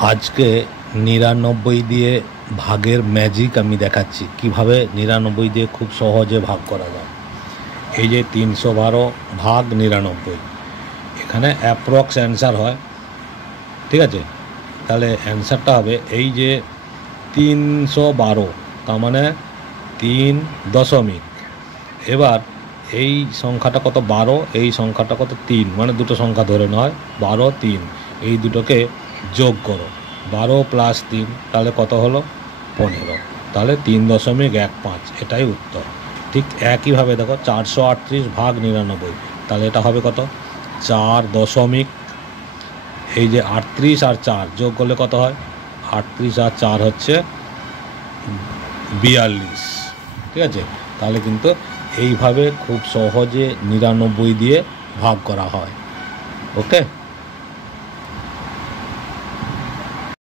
আজকে ৯৯ দিয়ে ভাগের ম্যাজিক আমি দেখাচ্ছি কিভাবে ৯৯ দিয়ে খুব সহজে ভাগ করা যায়। এই যে ৩১২ ভাগ ৯৯, এখানে অ্যাপ্রক্স অ্যান্সার হয়, ঠিক আছে। তাহলে অ্যান্সারটা হবে এই যে ৩১২, তার মানে ৩ দশমিক। এবার এই সংখ্যাটা কত ১২, এই সংখ্যাটা কত ৩, মানে দুটো সংখ্যা ধরে নয় ১২ ৩, এই দুটোকে যোগ করো, ১২ প্লাস ৩, তাহলে কত হলো ১৫, তাহলে ৩.15, এটাই উত্তর। ঠিক একইভাবে দেখো ৪৩৮ ভাগ ৯৯, তাহলে এটা হবে কত ৪ দশমিক, এই যে ৩৮ আর ৪ যোগ করলে কত হয়, ৩৮ আর ৪ হচ্ছে ৪২, ঠিক আছে। তাহলে কিন্তু এইভাবে খুব সহজে ৯৯ দিয়ে ভাগ করা হয়। ওকে।